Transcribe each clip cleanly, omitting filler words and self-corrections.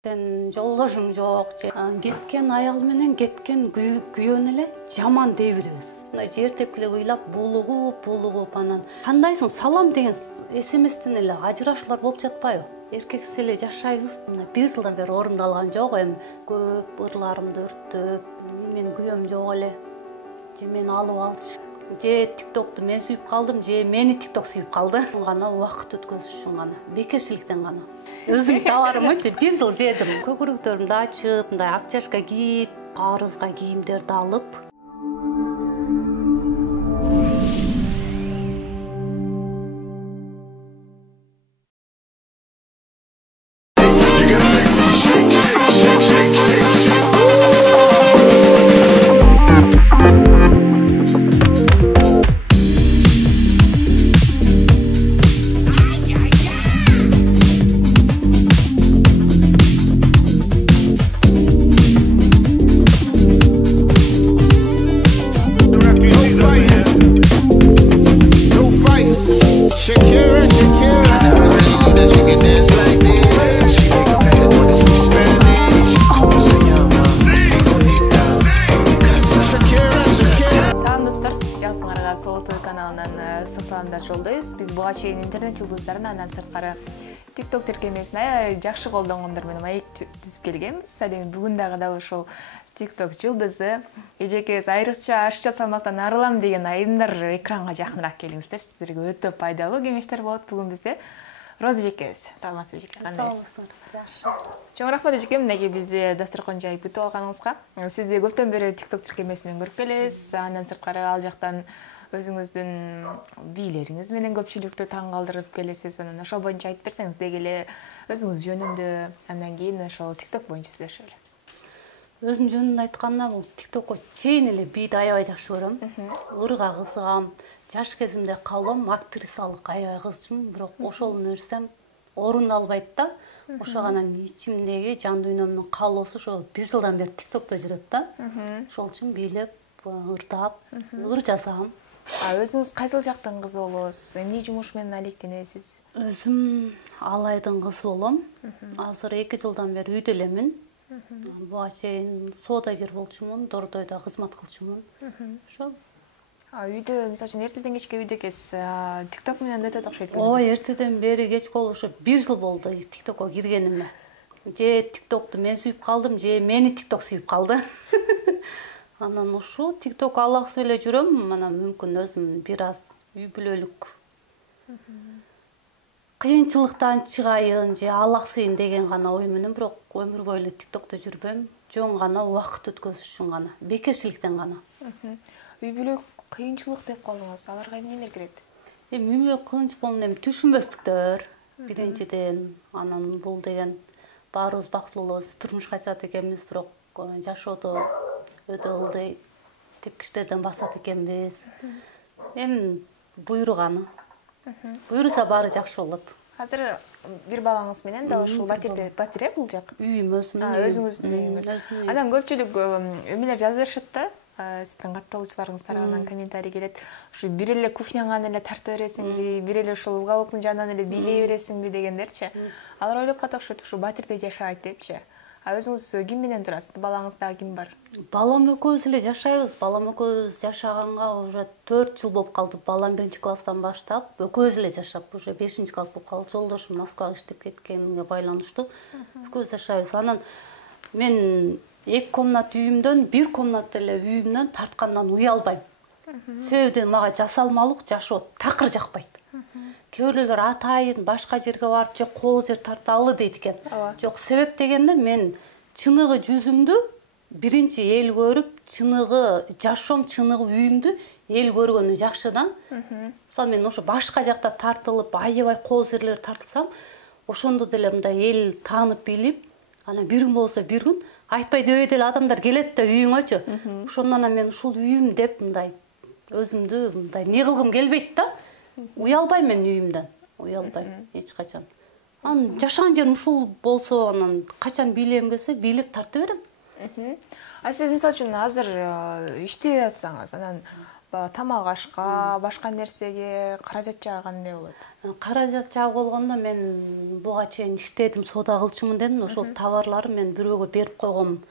Sen жолдошуң жок же кеткен аял менен кеткен күйөөнү эле жаман дей беребиз. Мындай жер тепкиле ыйлап булугуп анан кандайсың салам деген смстен эле ажырашуулар болуп жатпайбы? Эркексиз эле жашайбыз. Бир жылдан бери орундалган жок, эми көп ырларымды өрттөп, менин күйөөм жок эле. Же мени алып алчы. Же тиктокту мен сүйүп калдым, же мени тикток сүйүп калды. Гана убакыт өткөзүш үчүн гана, бекерчиликтен гана. Өзүм табарымчы бир жыл жедим. Көкүрөктөрүмдү ачып, мындай обтяжка кийип, парызга кийимдерди алып. Биз буга чейин интернет жылдыздарын андан сырткары TikTok тиркемесине жакшы колдонгондор менен маек түзүп келгенбиз. Ал эми бүгүн дагы ушул TikTok жылдызы эжекебиз айрыкча ашыкча салмактан арылам деген айымдар экранга жакыныраак келиңиздер. Сиздерге өтө пайдалуу кеңештер болот. Бүгүн бизде Роза эжекебиз. Саламатсызбы эжеке? Кандайсыз? Жакшы. Чоң рахмат эжеке, мынакей бизди дасторкон жайып күтүп алганыңызга. Сизди көптөн бери TikTok тиркемесинен көрүп келебиз. Андан сырткары ал жактан өзүңүздүн бийлериңиз менен көпчүлүктү таң калтырып келесиз. Анан ошол боюнча айтып берсеңиз деги эле өзүңүз жөнүндө, андан кийин ошол TikTok боюнча сүйлөшөлү. Өзүм жөнүндө айтканда, бул TikTokко чейин эле бийди аябай жакшы көрөм. Ырга кызыгам. Жаш кезимде калбам, актрисалык аябай кызчумун, бирок ошол нерсем орундалбайт да. Ошо анан ичимдеги жан дүйнөмдүн каалоосу ошо бир жылдан бери TikTokто жүрөт да. Ошол үчүн бийлеп, ырдап, ыр жазам. Өзүңүз кайсыл жактын кызы болосуз? Эмне жумуш менен алектенесиз? Өзүм Алайдын кызы болом. Азыр 2 жылдан бери үйдө элемин. Буга чейин соодагер болчумун, Дордойдо кызмат кылчумун. Ошо. Үйдө, мисалы үчүн эртеден кечке үйдө экенсиз. TikTok менен өтөт окшойт экенсиз. Ой, эртеден бери кечке болуп ошо 1 жыл болду TikTokко киргениме. Же TikToкту мен сүйүп калдым, же мени TikTok сүйүп калды. Анан ушул TikTok алаксыз эле жүрөм, анан мүмкүн өзүм бир аз үй бүлөлүк кыйынчылыктан чыгайын же алаксыйын деген гана ой менен, бирок өмүр бою эле TikTokто жүрбөйм. Жөн гана убакыт өткөзүш үчүн гана, бекерчиликтен гана. Үй бүлөлүк кыйынчылык деп калдыңыз. Аларга эмнелер кирет? Үй бүлөлүк кыйынчылык болгон түшүнбөстүктөр биринчиден, анан бул деген баарыбыз бактылуу турмушка чыгат экенбиз, бирок жашоодо өтө ылдый тепкичтерден басат экенбиз. Эми буйруганы. Буйруса баары жакшы болот. Азыр бир балаңыз менен да ушул батире бул жак. Үйүм өзүмдүн. Өзүңүздүн үйүңүз. Анан көпчүлүк эмелер жазып беришет да. Сиздин катталуучуларыңыз тарабынан комментарий келет. Ушу бир эле кухняңан эле тарта бересиңби, бир эле ушул уголоктун жанынан эле бийлей бересиңби дегендерчи. Алар ойлоп калат окшойт, ушу батирде жашайт депчи. Өзүңүз ким менен турасыз? Балаңызда ким бар? Балам экөөбүз эле жашайбыз. Балам экөөбүз жашаганга уже 4 жыл болуп калды. Балам 1-класстан баштап экөөбүз эле жашап, уже 5-класс болуп калды. Жолдошум Москвага иштеп кеткенге байланыштуу экөөбүз жашайбыз. Анан мен 2 комнат үйүмдөн 1 комнат эле үйүмдөн тарткандан уялбайм. Себеби мага жасалмалык жашоо такыр жакпайт. Кээ атайын башка жерге барып же кол жер тарталы дейт экен. Жок, себеп дегенде мен чыныгы жүзүмдү биринчи эл көрүп, чыныгы жашоом, чыныгы үйүмдү эл көргөнү жакшы да. Мисалы мен ошо башка жакта тартылып, аябай кол жерлер тартылсам, ошондо деле мындай эл таанып билип, анан бир күн болсо бир күн айтпай дебей деле адамдар келет да үйүңөчү. Ошондон мен ушул үйүм деп мындай өзүмдү мындай не кылгым келбейт да. Уялбайм мен үйүмдөн, уялбайм эч качан. Анан жашаган жерим ушул болсо, анан качан бийлегим келсе бийлеп тарта берем. Сиз мисалы үчүн азыр иштеп атсаңыз, анан тамак ашка, башка нерсеге каражат жагы кандай болот? Каражат жагы болгондо мен буга чейин иштедим, соода кылчумун дедим. Ошол товарлары мен бирөөгө берип койгом,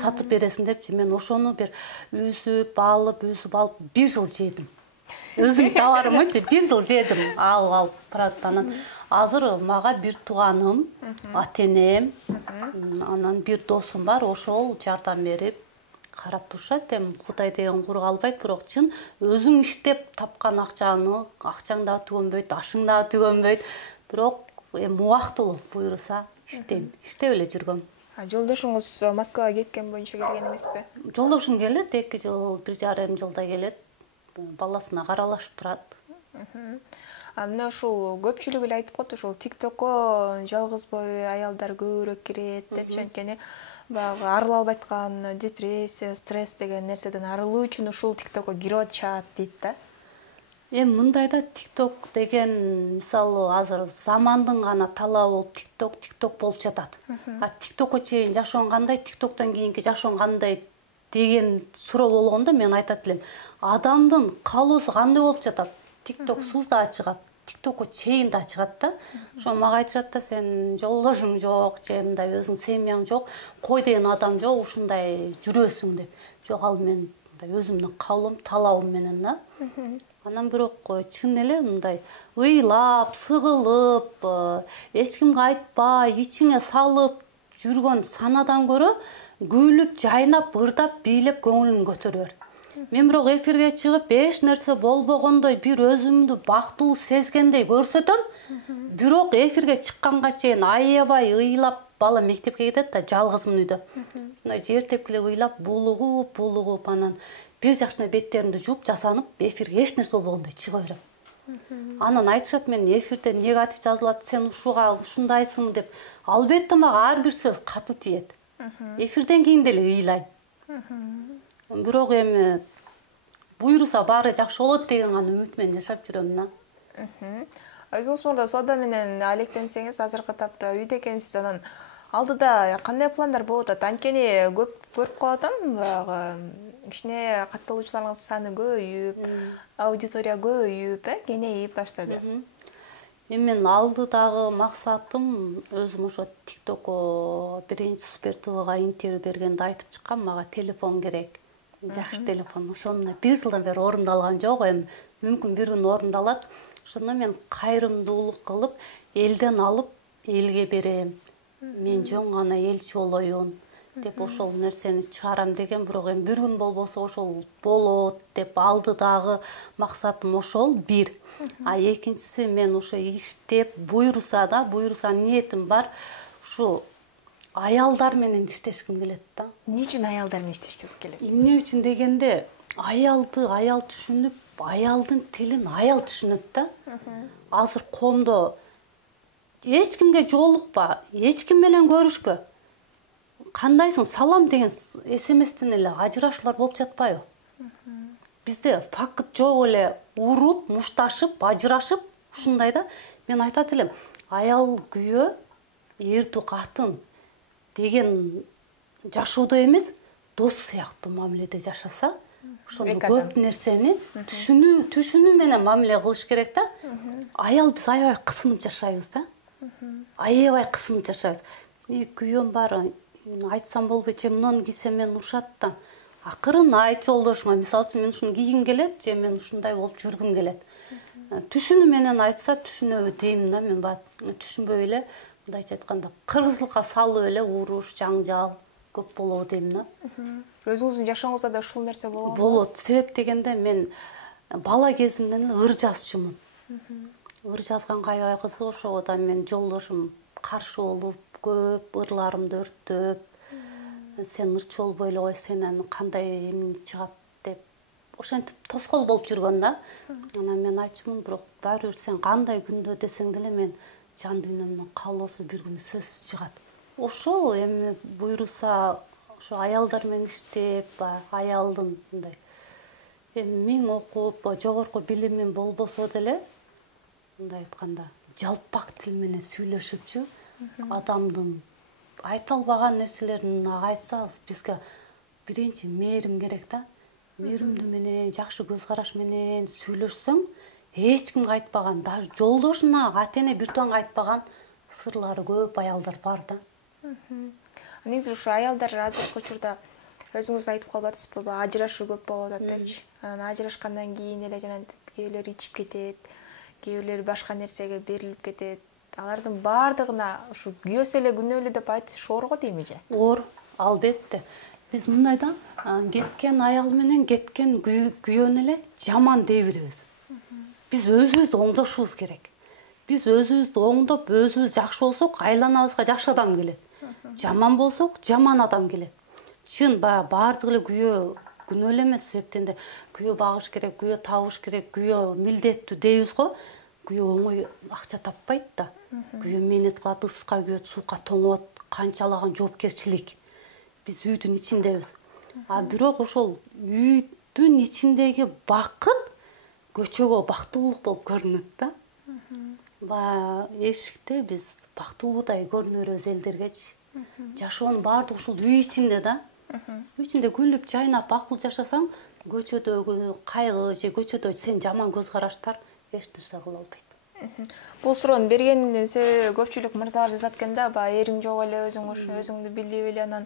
сатып бересиң депчи. Мен ошону бир үзүп алып 1 жыл жедим. Өзүм товарымчы 1 жыл жедим, алып правда. Анан азыр мага бир тууганым, ата-энем, анан бир досум бар, ошол жардам берип карап турушат. Эми Кудай деген куру калбайт, бирок чын өзүң иштеп тапкан акчаң дагы түгөнбөйт, ашың дагы түгөнбөйт. Бирок эми убактылуу буйруса иштейм, иштеп эле жүргөм. Жолдошуңуз Москвага кеткен боюнча келген эмеспи? Жолдошум келет, 2 жыл, 1,5 жылда келет. Баласына каралашып турат. Мына ушул көпчүлүк эле айтып коет, ушул TikTokко жалгыз бой аялдар көбүрөөк кирет депчи, анткени баягы арыла албай аткан депрессия, стресс деген нерседен арылуу үчүн ушул TikTokко кирип атышат дейт да. Эми мындайда TikTok деген мисалы азыр замандын гана талабы болуп TikTok болуп жатат. TikTokко чейин жашооң кандай, TikToктон кийинки жашооң кандай деген суроо болгондо мен айтат элем, адамдын каалоосу кандай болуп жатат? TikTokсуз да чыгат, TikTokко чейин да чыгат да. Ошо мага айтышат да, сен жолдошуң жок, же мындай өзүң семьяң жок, кой деген адам жок, ушундай жүрөсүң деп. Жок, ал мен өзүмдүн каалоом, талабым менен да. Анан бирок чын эле мындай ыйлап, сыгылып, эч кимге айтпай, ичиңе салып жүргөн санадан көрө күлүп, жайнап, ырдап, бийлеп көңүлүн көтөрө бер. Мен бирок эфирге чыгып, эч нерсе болбогондой, бир өзүмдү бактылуу сезгендей көрсөтөм. Бирок эфирге чыкканга чейин аябай ыйлап, бала мектепке кетет да, жалгызмын үйдө. Мындай жер тепкилеп ыйлап, булугуп, анан бир жакшына беттеримди жууп, жасанып, эфирге эч нерсе болбогондой чыга берем. Анан айтышат, мен эфирде негатив жазылат, сен ушундайсың деп. Албетте мага ар бир сөз катуу тиет. Эфирден кийин деле ыйлайм. Бирок эми буйруса баары жакшы болот деген гана үмүт менен жашап жүрөм да. Өзүңүз мурда соода менен алектенсеңиз, азыркы тапта үйдө экенсиз, анан алдыда кандай пландар болуп атат? Анткени көп көрүп калып атам, баягы кичине катталуучуларыңыздын саны көбөйүп, аудитория көбөйүп, кеңейип баштады. Эми мен алдыдагы максатым өзүм ошо TikTokко биринчи Супер ТВга интервью бергенде айтып чыккам, мага телефон керек. Жакшы телефон. Ошону 1 жылдан бери орундалган жок, эми мүмкүн бир күн орундалат. Ошондо мен кайрымдуулук кылып, элден алып, элге берем. Мен жөн гана элчи болоюн деп ошол нерсени чыгарам деген, бирок эми бир күн болбосо ошол болот деп алдыдагы максатым ошол бир. Экинчиси, мен ошо иштеп буйруса ниетим бар. Ушу аялдар менен иштешким келет да. Эмне үчүн аялдар менен иштешкиңиз келет? Эмне үчүн дегенде, аялды аял түшүнүп, аялдын тилин аял түшүнөт да. Азыр коомдо эч кимге жолукпа, эч ким менен көрүшпө. Кандайсың, салам деген СМСтен эле ажырашуулар болуп жатпайбы? Бизде факт жок эле, уруп, мушташып, ажырашып, ушундай да. Мен айтат элем, аял күйөө, эрдүү катын деген жашоодо эмес, дос сыяктуу мамиледе жашаса, ошондо көп нерсени түшүнүү менен мамиле кылыш керек да. Аял биз аябай кысынып жашайбыз да. Аябай кысынып жашайбыз. Күйөөм бар, айтсам болбойт, же муну кийсем мен урушат да. Акырын айт жолдошуңа, мисалы үчүн мен ушуну кийгим келет, же мен ушундай болуп жүргүм келет. Түшүнүү менен айтса, түшүнөбү дейм да, мен түшүнбөй эле, мындайча айтканда, кыргызчылыкка салып эле уруш, жаңжал көп болобу дейм да. Өзүңүздүн жашооңузда да ушул нерсе болгонбу? Болот. Себеп дегенде мен бала кезимден ыр жазчумун. Ыр жазганга аябай кызык, ошого да мен жолдошум каршы болуп, көп ырларымды өрттөп, сен ырчы болбой эле кой, сенен кандай эмне чыгат деп ошентип тоскоол болуп жүргөн да. Анан мен айтчумун, бирок баары бир сен кандай күндө десең деле мен жан дүйнөмдүн каалоосу бир күнү сөзсүз чыгат. Ошол эми буйруса ошо аялдар менен иштеп, аялдын мындай эми миң окуп, жогорку билимим болбосо деле, мындай айтканда, жалпак тил менен сүйлөшүпчү, адамдын айта албаган нерселерин айтсаңыз, бизге биринчи мээрим керек да. мээримдүү менен, жакшы көз караш менен сүйлөшсөң, эч кимге айтпаган, даже жолдошуна, ата-эне бир туаңга айтпаган сырлары көп аялдар бар да. Негизи ушу аялдар азыркы учурда өзүңүз айтып калып атасызбы, ажырашуу көп болуп атат депчи. Анан ажырашкандан кийин эле жанагынтип кээбилери ичип кетет, кээбилери башка нерсеге берилип кетет. Алардын баардыгына ушу күйөөсү эле күнөөлүү деп айтыш оор го дейми же? Оор, албетте. Биз мындай да, кеткен аял менен кеткен күйөөнү эле жаман дей беребиз. Биз өзүбүздү оңдошубуз керек. Биз өзүбүздү оңдоп, өзүбүз жакшы болсок, айланабызга жакшы адам келет. Жаман болсок, жаман адам келет. Чын баардык эле күйөө күнөөлүү эмес, себептен да күйөө багыш керек, күйөө табыш керек, күйөө милдеттүү дейбиз го. Күйөө оңой акча таппайт да. Күйөө мээнет кылат, ысыкка күйөт, суукка тоңот, канчалаган жоопкерчилик. Биз үйдүн ичиндебиз. А бирок ошол үйдүн ичиндеги бакыт көчөгө бактылуулук болуп көрүнөт да. Эшикте биз бактылуудай көрүнөрбүз элдергечи. Жашоонун баардыгы ушул үй ичинде да. Үй ичинде күлүп, жайнап, бактылуу жашасаң, көчөдөгү кайгы же көчөдө сен жаман көз караштар эч нерсе кыла албайт. Бул суроону бергендин себеби көпчүлүк мырзалар жазат экен да, баягы эриң жок эле өзүңдү билип эле анан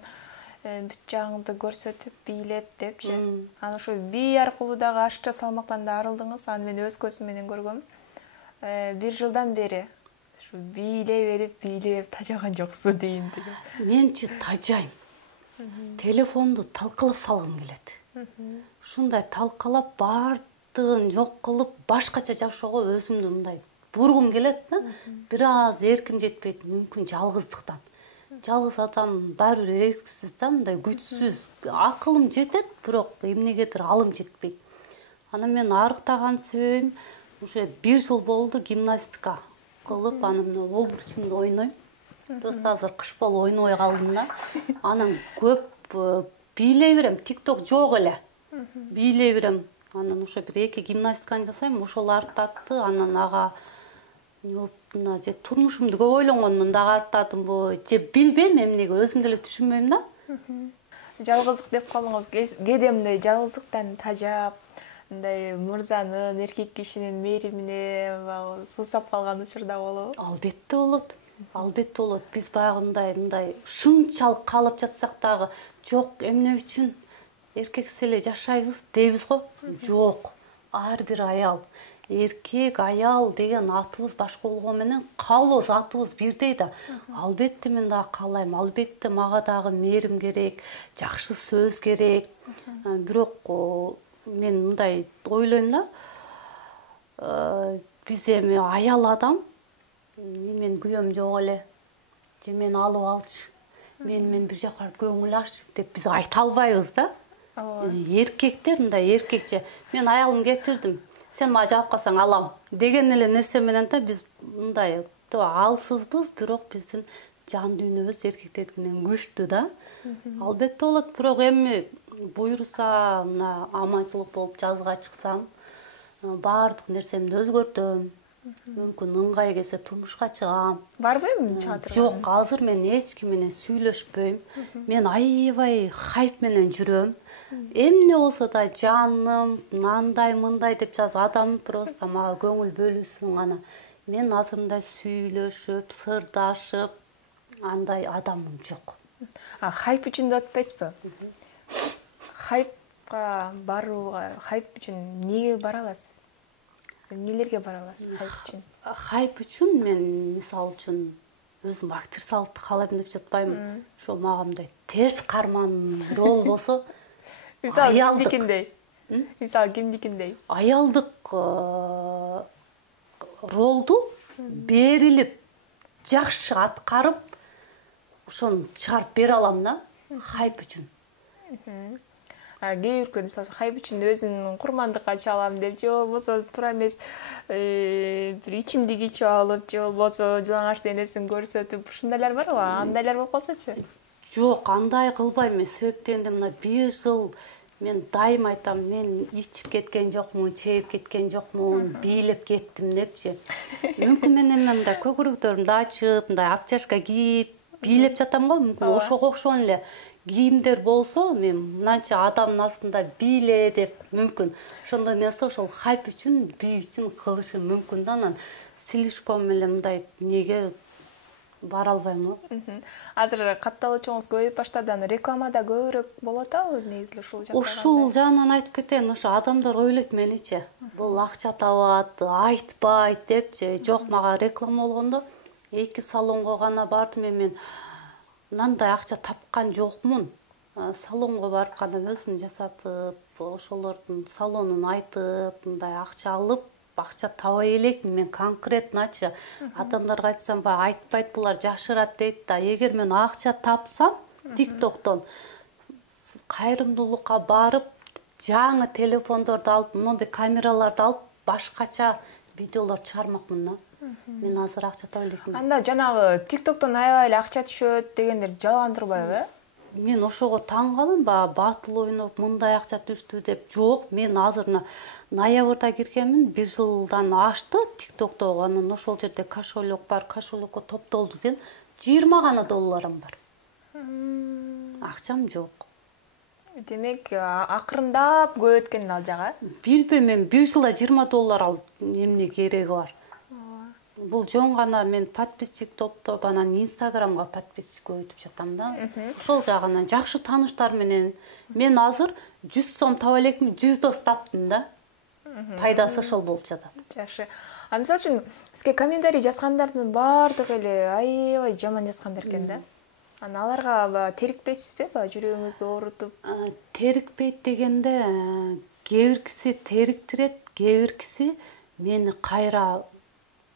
бүт жагыңды көрсөтүп, бийлеп депчи. Анан ушу бий аркылуу дагы ашыкча салмактан да арылдыңыз. Аны мен өз көзүм менен көргөм. 1 жылдан бери ушу бийлей берип тажаган жоксу дейин деген. Менчи тажайм. Телефонду талкалап салгым келет. Ушундай талкалап баардыгын жок кылып, башкача жашоого өзүмдү мындай бургум келет да. Бир аз эрким жетпейт, мүмкүн жалгыздыктан. Жалгыз адам баары бир эрксиз да, мындай күчсүз. Акылым жетет, бирок эмнегедир алым жетпейт. Анан мен арыктаган себебим уже 1 жыл болду гимнастика кылып, анан обручумду ойнойм. Просто азыр кыш болуп ойнобой калдым да. Анан көп бийлей берем, TikTok жок эле. Бийлей берем. Анан ошо бир 2 гимнастиканы жасайм, ошол артатты. Анан ага мына же турмушумду көп ойлонгондон дагы артадымбы, же билбейм эмнеге, өзүм деле түшүнбөйм да. Жалгыздык деп калдыңыз. Кээде мындай жалгыздыктан тажап, мындай мырзанын, эркек кишинин мээримине суусап калган учурда болобу? Албетте болот. Албетте болот. Биз баягы мындай шунчалык каалап жатсак дагы, жок, эмне үчүн эркексиз эле жашайбыз дейбиз го? Жок. Ар бир аял, эркек, аял деген атыбыз башка болгону менен каалообуз, атыбыз бирдей да. Албетте мен дагы каалайм, албетте мага дагы мээрим керек, жакшы сөз керек. Бирок мен мындай ойлойм да, биз эми аял адам, мен күйөөм жок эле, же мени алып алчы, мен бир жака барып көңүл аччы деп биз айта албайбыз да. Эркектер мындай эркекче, мен аялым кетирдим, сен мага жаап калсаң алам деген эле нерсе менен да биз мындай алсызбыз, бирок биздин жан дүйнөбүз эркектердикинен күчтүү да. Албетте болот, бирок эми буйруса, мына аманчылык болуп жазга чыксам, баардык нерсемди өзгөртөм. Мүмкүн ыңгай келсе турмушка чыгам. Барбы эми чыгатыр? Жок, азыр мен эч ким менен сүйлөшпөйм. Мен аябай хайп менен жүрөм. Эмне болсо да жаным, мындай мындай деп адам просто мага көңүл бөлүүсүн гана. Мен азыр мындай сүйлөшүп, сырдашып, андай адамым жок. Хайп үчүн да атпайсызбы? Хайпка барууга, хайп үчүн эмнеге бара аласыз? Нелерге бара аласыз хайп үчүн? Хайп үчүн мен мисалы үчүн өзүм актерсалыкты каалайм деп жатпаймын. Ошо мага мындай терс карман рол болсо, аялдыкиндей. Мисалы кимдикиндей? Аялдык ролду берилип, жакшы аткарып, ошону чыгарып бере алам да, хайп үчүн. Кээ биркөр мисалы хайп үчүн өзүн курмандыкка чалам деп, же болбосо туура эмес бир ичимдик ичип алып, же болбосо жылаңач денесин көрсөтүп, ушундайлар барбы? Андайлар болуп калсачы? Жок, андай кылбайм мен. Себептен мына 1 жыл мен дайым айтам, мен ичип кеткен жокмун, чейип кеткен жокмун, бийлеп кеттим депчи. Мүмкүн мен эми мындай көкүрөктөрүмдү ачып, мындай акчашка кийип, бийлеп жатам го, мүмкүн ошого окшогон эле кийимдер болсо, мен мынанча адамдын астында бийле деп мүмкүн ошондой нерсе ошол хайп үчүн, бий үчүн кылышым мүмкүн да, анан слишком эле мындай неге бара албайм го. Азыр катталуучуңуз көбөйүп баштады, аны рекламада көбүрөөк болот абы негизи ушул жактагы? Ушул жагынан айтып кетейин, ошо адамдар ойлойт меничи, бул акча табат, айтпайт депчи. Жок, мага реклама болгондо 2 салонго гана бардым, мен мындай акча тапкан жокмун. Салонго барып гана өзүм жасатып, ошолордун салонун айтып, мындай акча алып, акча табай элекмин мен конкретночу. Адамдарга айтсам, баягы айтпайт, булар жашырат дейт да. Эгер мен акча тапсам, TikToктон кайрымдуулукка барып, жаңы телефондорду алып, мындай камераларды алып, башкача видеолор чыгармакмын да. Мен азыр акча таба элекмин. Анда жанагы TikToктон аябай эле акча түшөт дегендер жалган турбайбы? Мен ошого таң калдым, батыл ойноп мындай акча түштү деп. Жок, мен азыр ноябрда киргенмин, 1 жылдан ашты TikTokто. Анан ошол жерде кошелек бар, кошелекке топтолду деген $20 гана бар. Акчам жок. Демек, акырындап көп өткөн ал жагы. Билбейм, мен 1 жылда $20 ал эмне кереги бар. Бул жөн гана мен подписчик топтоп, анан Инстаграмга подписчик көбөйтүп жатам да. Ошол жагынан жакшы тааныштар менен мен азыр 100 сом таба элекмин, 100 дос таптым да. Пайдасы ошол болуп жатат. Жакшы. Мисалы үчүн сизге комментарий жазгандардын баардыгы эле аябай жаман жазгандар экен да. Аны аларга терикпейсизби? Жүрөгүңүздү оорутуп? Терикпейт дегенде, кээ биркиси териктирет, кээ биркиси мени кайра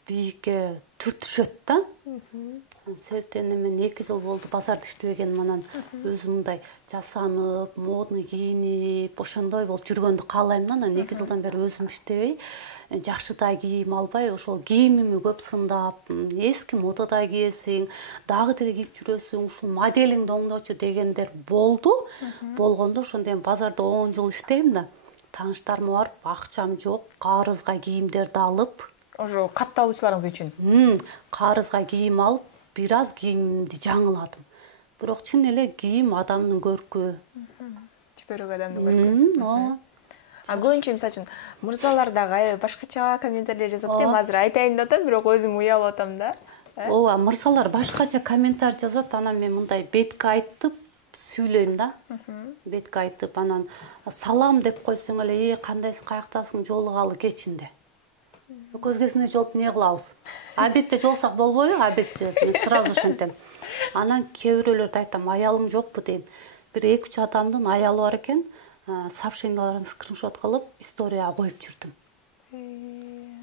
бийикке түртүшөт да. Себептен мен 2 жыл болду базарда иштебегеним, анан өзүм мындай жасанып, модный кийинип, ошондой болуп жүргөндү каалайм да. Анан 2 жылдан бери өзүм иштебей, жакшы да кийим албай, ошол кийимими көп сындап, эски модада кийесиң, дагы деле кийип жүрөсүң, ушул моделиңди оңдочу дегендер болду. Болгондо ошондо эми базарда 10 жыл иштейм да. Тааныштарыма барып, акчам жок, карызга кийимдерди алып, Ошо катталуучуларыңыз үчүн. Карызга кийим алып, бир аз кийимимди жаңыладым. Бирок чын эле кийим адамдын көркү. Чүпөрөк адамдын көркү. Көбүнчө мисалы үчүн мырзалар дагы башкача комментарийлер жазат экен. Азыр айтайын деп атам, бирок өзүм уялып атам да. Ооба, мырзалар башкача комментарий жазат, анан мен мындай бетке айтып сүйлөйм да. Бетке айтып, анан салам деп койсоң эле, кандайсың, каяктасың, жолугалы кечинде. Көзгесине жолуп не кылабыз? Обедте жолсак болбойбу? Обедте мен сразу ошентем. Анан кээ бирөөлөрдө айтам, аялың жокпу дейм. Бир 2-3 адамдын аялы бар экен, сообщенияларын скриншот кылып, историяга коюп жүрдүм.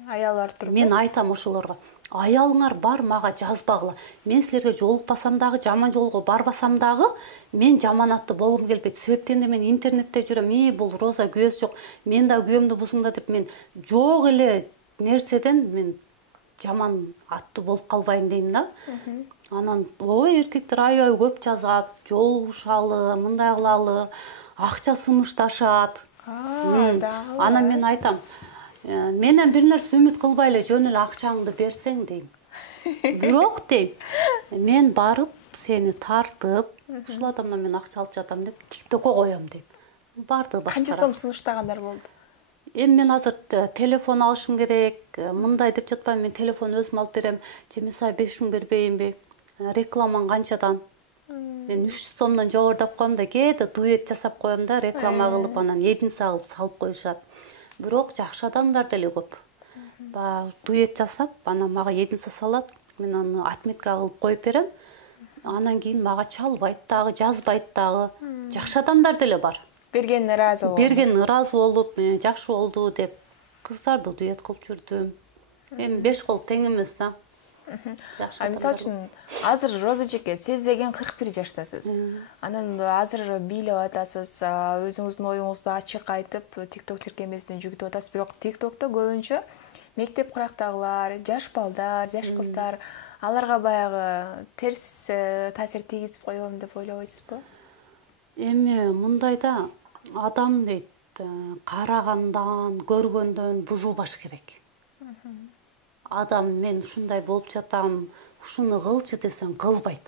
Аялар туруп. Мен айтам ошолорго, аялыңар бар, мага жазбагыла. Мен силерге жолукпасам дагы, жаман жолго барбасам дагы, мен жаман аттуу болгум келбейт. Себептен мен интернетте жүрөм, бул Роза күйөөсү жок, мен да күйөөмдү бузуң да деп, мен жок эле нерседен мен жаман аттуу болуп калбайын дейм да. Анан ой, эркектер аябай көп жазат, жолугушалы, мындай кылалы, акча сунушташат. Анан мен айтам, менен бир нерсе үмүт кылбай эле жөн эле акчаңды берсең дейм. Бирок дейм, мен барып сени тартып, ушул адамдан мен акча алып жатам деп TikTokко коём дейм. Барды башкара. Канча сом сунуштагандар болду? Эми мен азыр телефон алышым керек, мындай деп жатпайм, мен телефон өзүм алып берем, же мен сага 5 000 бербейинби? Рекламаң канчадан? Мен 300 сомдон жогору деп коем да, кээде дуэт жасап коем да, реклама кылып, анан единица кылып салып коюшат. Бирок жакшы адамдар деле көп. Дуэт жасап, анан мага единица салат, мен аны отметка кылып коюп берем. Анан кийин мага чалбайт дагы, жазбайт дагы. Жакшы адамдар деле бар. Бергенине ыраазы болуп. Бергенине ыраазы болуп, жакшы болду деп кыздарды дуэт кылып жүрдүм. Эми 5 кол тең эмес да. Мисалы үчүн азыр Роза эжеке, сиз деген 41 жаштасыз. Анан азыр бийлеп атасыз, өзүңүздүн оюңузду ачык айтып, TikTok тиркемесине жүгүтүп атасыз. Бирок TikTokто көбүнчө мектеп курактагылар, жаш балдар, жаш кыздар, аларга баягы терс таасир тийгизип коем деп ойлобойсузбу? Эми мындай да, адам дейт, карагандан, көргөндөн бузулбаш керек. Адам мен ушундай болуп жатам, ушуну кылчы десең кылбайт.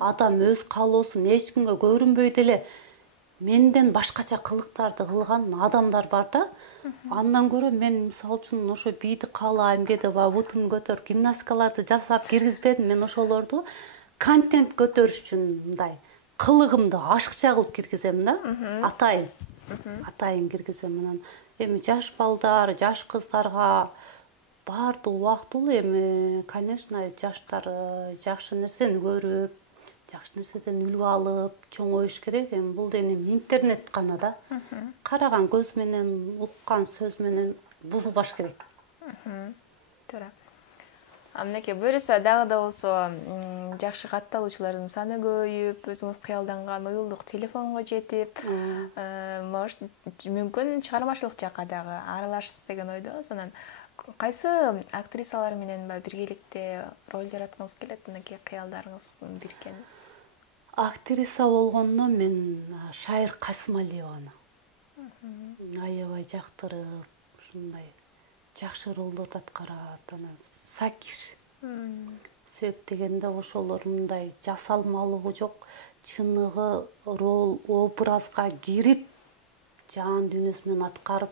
Адам өз каалоосун эч кимге көрүнбөй деле менден башкача кылыктарды кылган адамдар бар да. Андан көрө мен мисалы үчүн ошо бийди каалайм кетип, бутун көтөрүп, гимнастикаларды жасап киргизбедим. Мен ошолорду контент көтөрүш үчүн мындай кылыгымды ашыкча кылып киргизем да. Атайын киргизем. Анан эми жаш балдар, жаш кыздарга баардыгы убактылуу. Эми, конечно, жаштар жакшы нерсени көрүп, жакшы нерседен үлгү алып, чоңоюш керек. Эми бул да эми интернет гана да. Караган көз менен, уккан сөз менен бузулбаш керек. Туура. Мынакей буюрса дагы да болсо жакшы катталуучулардын саны көбөйүп, өзүңүз кыялданган уюлдук телефонго жетип, может мүмкүн чыгармачылык жакка дагы аралашасыз деген ойдобуз. Анан кайсы актрисалар менен биргеликте роль жараткыңыз келет, мынакей кыялдарыңыз биркен? Актриса болгондо мен Шайыр Касымалиеваны аябай жактырып, ушундай жакшы ролдорду аткарат. Анан Сакиш. Себеп дегенде ошолор мындай жасалмалыгы жок, чыныгы рол, образга кирип, жан дүйнөсү менен аткарып,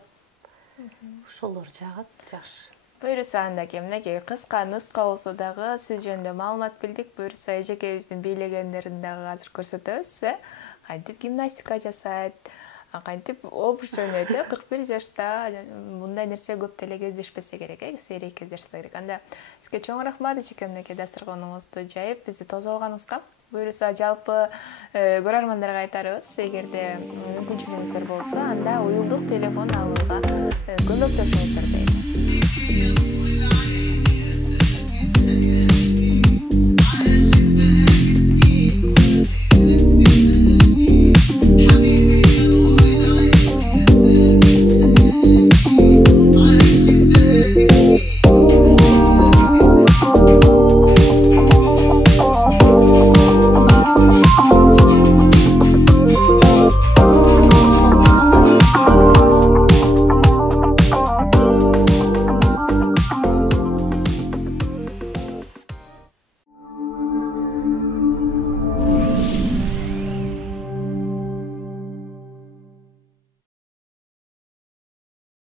ошолор жагат, жакшы. Буюрса андакей мынакей кыска нуска болсо дагы сиз жөнүндө маалымат билдик. Буюрса эжекебиздин бийлегендерин дагы азыр көрсөтөбүз. Кантип гимнастика жасайт, кантип обуз жөнөйт, 41 жашта мындай нерсе көп деле кездешпесе керек, сейрек кездешсе керек. Анда сизге чоң рахмат эжеке, мынакей дасторконуңузду жайып бизди тосуп алганыңызга. Буюрса жалпы көрөрмандарга айтарыбыз, эгерде мүмкүнчүлүгүңүздөр болсо, анда уюлдук телефон алууга көмөктөшүңүздөр дейт.